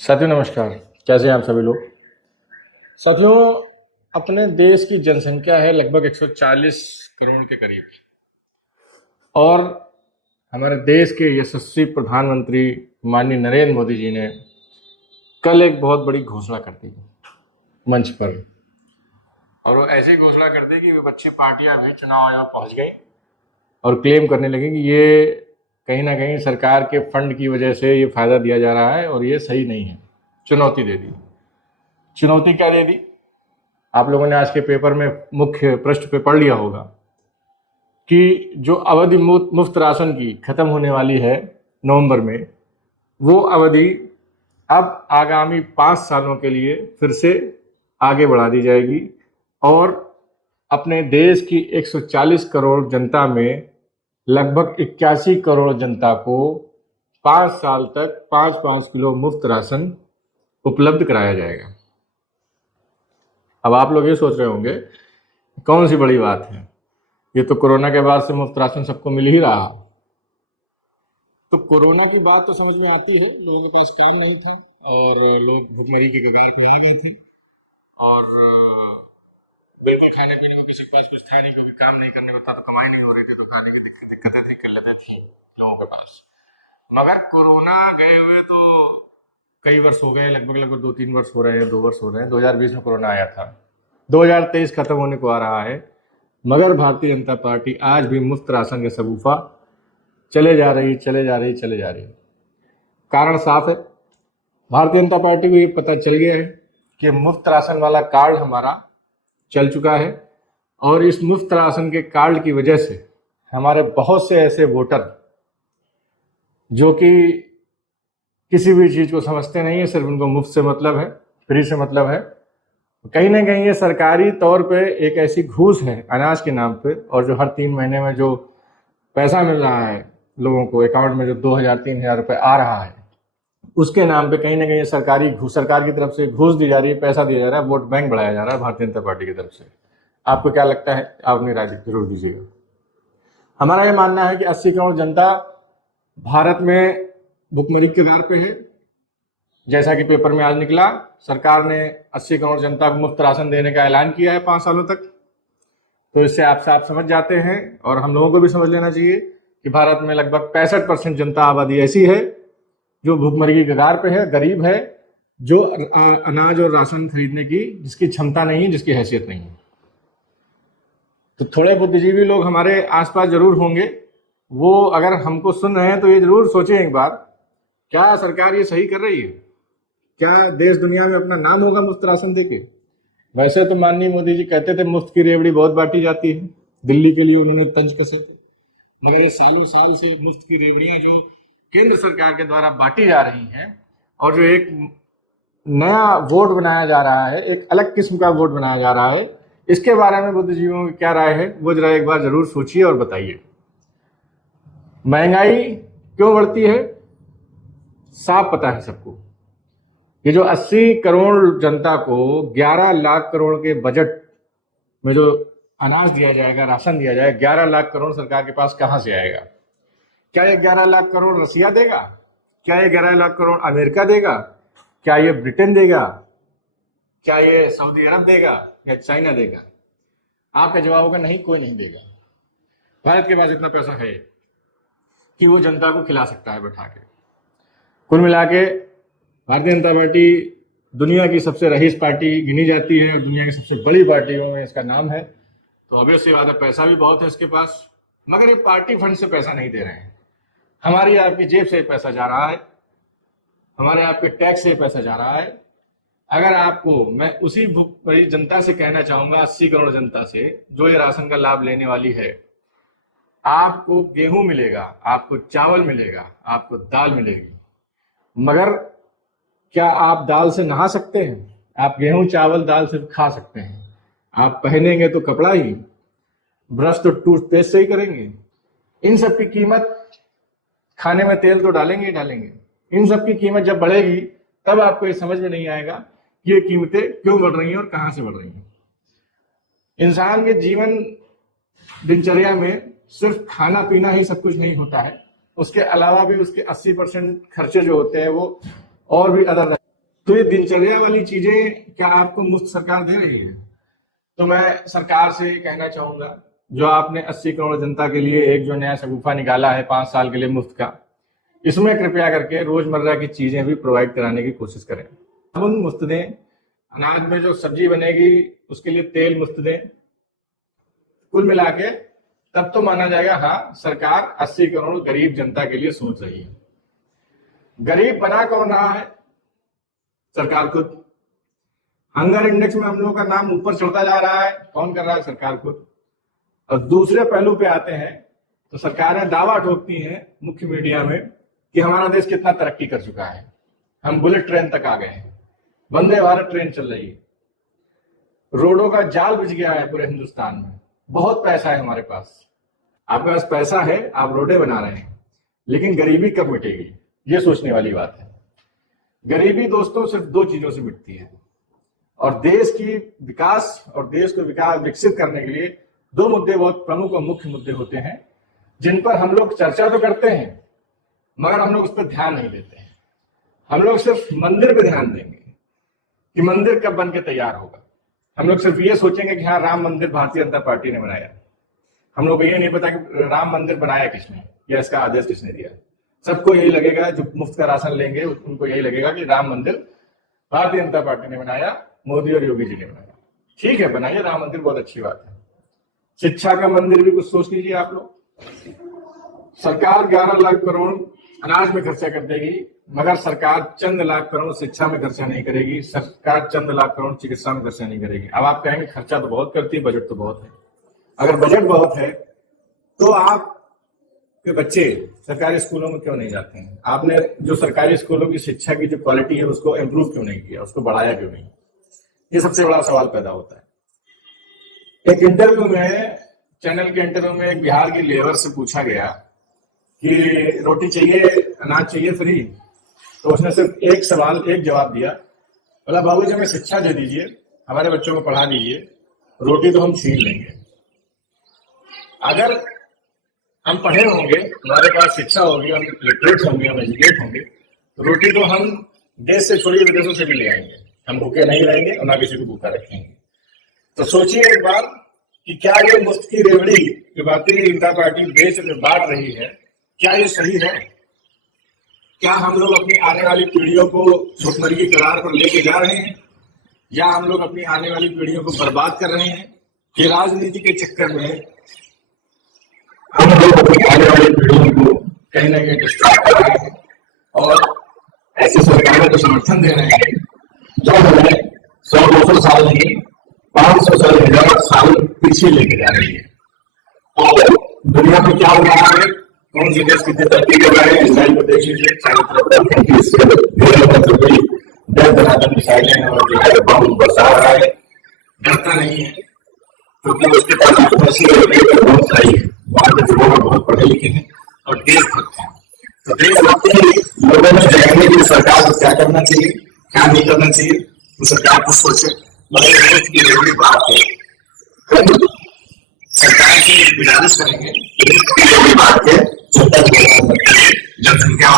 साथियों नमस्कार। कैसे हैं आप सभी लोग। साथियों, अपने देश की जनसंख्या है लगभग 140 करोड़ के करीब और हमारे देश के यशस्वी प्रधानमंत्री माननीय नरेंद्र मोदी जी ने कल एक बहुत बड़ी घोषणा कर दी मंच पर। और वो ऐसी घोषणा कर दी कि विपक्षी पार्टियां भी चुनाव आयोग पहुंच गई और क्लेम करने लगी कि ये कहीं ना कहीं सरकार के फंड की वजह से ये फायदा दिया जा रहा है और ये सही नहीं है। चुनौती दे दी। चुनौती क्या दे दी? आप लोगों ने आज के पेपर में मुख्य पृष्ठ पे पढ़ लिया होगा कि जो अवधि मुफ्त राशन की खत्म होने वाली है नवंबर में, वो अवधि अब आगामी 5 सालों के लिए फिर से आगे बढ़ा दी जाएगी और अपने देश की 140 करोड़ जनता में लगभग 81 करोड़ जनता को 5 साल तक 5-5 किलो मुफ्त राशन उपलब्ध कराया जाएगा। अब आप लोग ये सोच रहे होंगे कौन सी बड़ी बात है, ये तो कोरोना के बाद से मुफ्त राशन सबको मिल ही रहा। तो कोरोना की बात तो समझ में आती है, लोगों के पास काम नहीं था और लोग भुखमरी की कगार पे आ गए थे और बिल्कुल खाने पीने को किसी के पास कुछ था नहीं, क्योंकि काम नहीं करने को था तो कमाई नहीं हो रही थी, तो खाने की दिक्कतें थी, किल्लतें थी लोगों के पास। मगर कोरोना गए हुए तो कई वर्ष हो गए, लगभग 2-3 वर्ष हो रहे हैं, 2 वर्ष हो रहे हैं। 2020 में कोरोना आया था, 2023 खत्म होने को आ रहा है, मगर भारतीय जनता पार्टी आज भी मुफ्त राशन के सबूफा चले जा रही। कारण साफ है, भारतीय जनता पार्टी को ये पता चल गया है कि मुफ्त राशन वाला कार्ड हमारा चल चुका है और इस मुफ्त राशन के कार्ड की वजह से हमारे बहुत से ऐसे वोटर जो कि किसी भी चीज को समझते नहीं है, सिर्फ उनको मुफ्त से मतलब है, फ्री से मतलब है। कहीं ना कहीं ये सरकारी तौर पे एक ऐसी घूस है अनाज के नाम पे, और जो हर 3 महीने में जो पैसा मिल रहा है लोगों को अकाउंट में, जो 2,000-3,000 रुपए आ रहा है, उसके नाम पे कहीं ना कहीं सरकारी घूस, सरकार की तरफ से घूस दी जा रही है, पैसा दिया जा रहा है, वोट बैंक बढ़ाया जा रहा है भारतीय जनता पार्टी की तरफ से। आपको क्या लगता है? आप अपनी राय जरूर दीजिएगा। हमारा ये मानना है कि 80 करोड़ जनता भारत में भुखमरी के कगार पे है। जैसा कि पेपर में आज निकला, सरकार ने 80 करोड़ जनता को मुफ्त राशन देने का ऐलान किया है 5 सालों तक। तो इससे आप समझ जाते हैं और हम लोगों को भी समझ लेना चाहिए कि भारत में लगभग 65% जनता आबादी ऐसी है जो भुखमरी की कगार पे है, गरीब है, जो अनाज और राशन खरीदने की जिसकी क्षमता नहीं है, जिसकी हैसियत नहीं है। तो थोड़े बुद्धिजीवी लोग हमारे आसपास जरूर होंगे, वो अगर हमको सुन रहे हैं तो ये जरूर सोचें एक बार, क्या सरकार ये सही कर रही है? क्या देश दुनिया में अपना नाम होगा मुफ्त राशन देके? वैसे तो माननीय मोदी जी कहते थे मुफ्त की रेवड़ी बहुत बांटी जाती है, दिल्ली के लिए उन्होंने तंज कसे थे, मगर ये सालों साल से मुफ्त की रेवड़ियां जो केंद्र सरकार के द्वारा बांटी जा रही हैं और जो एक नया वोट बनाया जा रहा है, एक अलग किस्म का वोट बनाया जा रहा है, इसके बारे में बुद्धिजीवियों की क्या राय है वो जरा एक बार जरूर सोचिए और बताइए। महंगाई क्यों बढ़ती है? साफ पता है सबको। ये जो 80 करोड़ जनता को 11 लाख करोड़ के बजट में जो अनाज दिया जाएगा, राशन दिया जाएगा, 11 लाख करोड़ सरकार के पास कहां से आएगा? क्या ये 11 लाख करोड़ रसिया देगा? क्या ये 11 लाख करोड़ अमेरिका देगा? क्या ये ब्रिटेन देगा? क्या ये सऊदी अरब देगा या चाइना देगा? आपका जवाब होगा नहीं, कोई नहीं देगा। भारत के पास इतना पैसा है कि वो जनता को खिला सकता है बैठा के। कुल मिला के भारतीय जनता पार्टी दुनिया की सबसे रईस पार्टी गिनी जाती है और दुनिया की सबसे बड़ी पार्टियों में इसका नाम है। तो ऑब्वियस सी बात है, पैसा भी बहुत है इसके पास, मगर ये पार्टी फंड से पैसा नहीं दे रहे हैं। हमारी आपकी जेब से पैसा जा रहा है, हमारे आपके टैक्स से पैसा जा रहा है। अगर आपको, मैं उसी भुखमरी जनता से कहना चाहूंगा, 80 करोड़ जनता से जो ये राशन का लाभ लेने वाली है, आपको गेहूं मिलेगा, आपको चावल मिलेगा, आपको दाल मिलेगी, मगर क्या आप दाल से नहा सकते हैं? आप गेहूं चावल दाल सिर्फ खा सकते हैं। आप पहनेंगे तो कपड़ा ही, ब्रश तो टूथपेस्ट से ही करेंगे। इन सब की कीमत, खाने में तेल तो डालेंगे ही डालेंगे, इन सब की कीमत जब बढ़ेगी तब आपको ये समझ में नहीं आएगा कि ये कीमतें क्यों बढ़ रही हैं और कहां से बढ़ रही हैं। इंसान के जीवन दिनचर्या में सिर्फ खाना पीना ही सब कुछ नहीं होता है, उसके अलावा भी उसके 80% खर्चे जो होते हैं वो और भी अदर तो ये दिनचर्या वाली चीजें क्या आपको मुफ्त सरकार दे रही है? तो मैं सरकार से कहना चाहूंगा, जो आपने 80 करोड़ जनता के लिए एक जो नया शगुफा निकाला है 5 साल के लिए मुफ्त का, इसमें कृपया करके रोजमर्रा की चीजें भी प्रोवाइड कराने की कोशिश करें। साबुन मुफ्त दें, अनाज में जो सब्जी बनेगी उसके लिए तेल मुफ्त दें। कुल मिला के तब तो माना जाएगा हाँ, सरकार 80 करोड़ गरीब जनता के लिए सोच रही है। गरीब बना कौन रहा है? सरकार खुद। हंगर इंडेक्स में हम लोगों का नाम ऊपर चढ़ता जा रहा है, कौन कर रहा है? सरकार खुद। और दूसरे पहलू पे आते हैं तो सरकारें दावा ठोकती हैं मुख्य मीडिया में कि हमारा देश कितना तरक्की कर चुका है, हम बुलेट ट्रेन तक आ गए हैं, वंदे भारत ट्रेन चल रही है, रोडों का जाल बिछ गया है पूरे हिंदुस्तान में, बहुत पैसा है हमारे पास। आपके पास पैसा है, आप रोडें बना रहे हैं, लेकिन गरीबी कब मिटेगी? ये सोचने वाली बात है। गरीबी दोस्तों सिर्फ 2 चीजों से मिटती है, और देश की विकास और देश को विकसित करने के लिए 2 मुद्दे बहुत प्रमुख और मुख्य मुद्दे होते हैं, जिन पर हम लोग चर्चा तो करते हैं मगर हम लोग उस पर ध्यान नहीं देते हैं। हम लोग सिर्फ मंदिर पे ध्यान देंगे कि मंदिर कब बन के तैयार होगा। हम लोग सिर्फ ये सोचेंगे कि हाँ, राम मंदिर भारतीय जनता पार्टी ने बनाया। हम लोग को ये नहीं पता कि राम मंदिर बनाया किसने या इसका आदेश किसने दिया। सबको यही लगेगा, जो मुफ्त का राशन लेंगे उनको यही लगेगा कि राम मंदिर भारतीय जनता पार्टी ने बनाया, मोदी और योगी जी ने बनाया। ठीक है, बनाइए राम मंदिर, बहुत अच्छी बात है। शिक्षा का मंदिर भी कुछ सोच लीजिए आप लोग। सरकार 11 लाख करोड़ अनाज में खर्चा कर देगी, मगर सरकार चंद लाख करोड़ शिक्षा में खर्चा नहीं करेगी, सरकार चंद लाख करोड़ चिकित्सा में खर्चा नहीं करेगी। अब आप कहेंगे खर्चा तो बहुत करती है, बजट तो बहुत है। अगर बजट बहुत है तो आपके बच्चे सरकारी स्कूलों में क्यों नहीं जाते हैं? आपने जो सरकारी स्कूलों की शिक्षा की जो क्वालिटी है उसको इम्प्रूव क्यों नहीं किया, उसको बढ़ाया क्यों नहीं? ये सबसे बड़ा सवाल पैदा होता है। एक इंटरव्यू में, चैनल के इंटरव्यू में एक बिहार की लेबर से पूछा गया कि रोटी चाहिए, अनाज चाहिए फ्री, तो उसने सिर्फ एक सवाल, एक जवाब दिया, बोला बाबूजी हमें शिक्षा दे दीजिए, हमारे बच्चों को पढ़ा दीजिए, रोटी तो हम छीन लेंगे। अगर हम पढ़े होंगे, हमारे पास शिक्षा होगी, हम लिटरेट होंगे, हम एजुकेट होंगे, तो रोटी तो हम देश से छोड़िए विदेशों से भी ले आएंगे। हम भूखे नहीं रहेंगे और ना किसी को भूखा रखेंगे। तो सोचिए एक बार कि क्या ये मुफ्त की रेवड़ी जो भारतीय जनता पार्टी देश में बांट रही है, क्या ये सही है? क्या हम लोग अपनी आने वाली पीढ़ियों को भुखमरी की कगार पर लेके जा रहे हैं, या हम लोग अपनी आने वाली पीढ़ियों को बर्बाद कर रहे हैं? कि राजनीति के चक्कर में हम लोग अपनी आने वाली पीढ़ियों को कहीं ना कहीं डिस्ट्रैक्ट कर रहे हैं और ऐसी सरकारों को समर्थन दे रहे हैं जो हमें 100-200 साल नहीं, 500 साल, 1000 साल पीछे लेके जा रही है। और दुनिया में क्या हो रहा है, कौन से देश कितने तरक्की कर रहे हैं, इसराइल को देख लीजिए, चारों तरफ डर धनाधन मिसाइलें और जो है बम बरसा रहा है, डरता नहीं है, क्योंकि उसके पास बहुत सारी है, वहां के लोग बहुत पढ़े लिखे हैं और देशभक्त हैं। तो देशभक्त लोगों में जानने के लिए सरकार को क्या करना चाहिए, क्या नहीं करना चाहिए, तो सरकार को सोचे। मगर की जरूरी बात है, सरकार से गुजारिश करेंगे बात है, जनसंख्या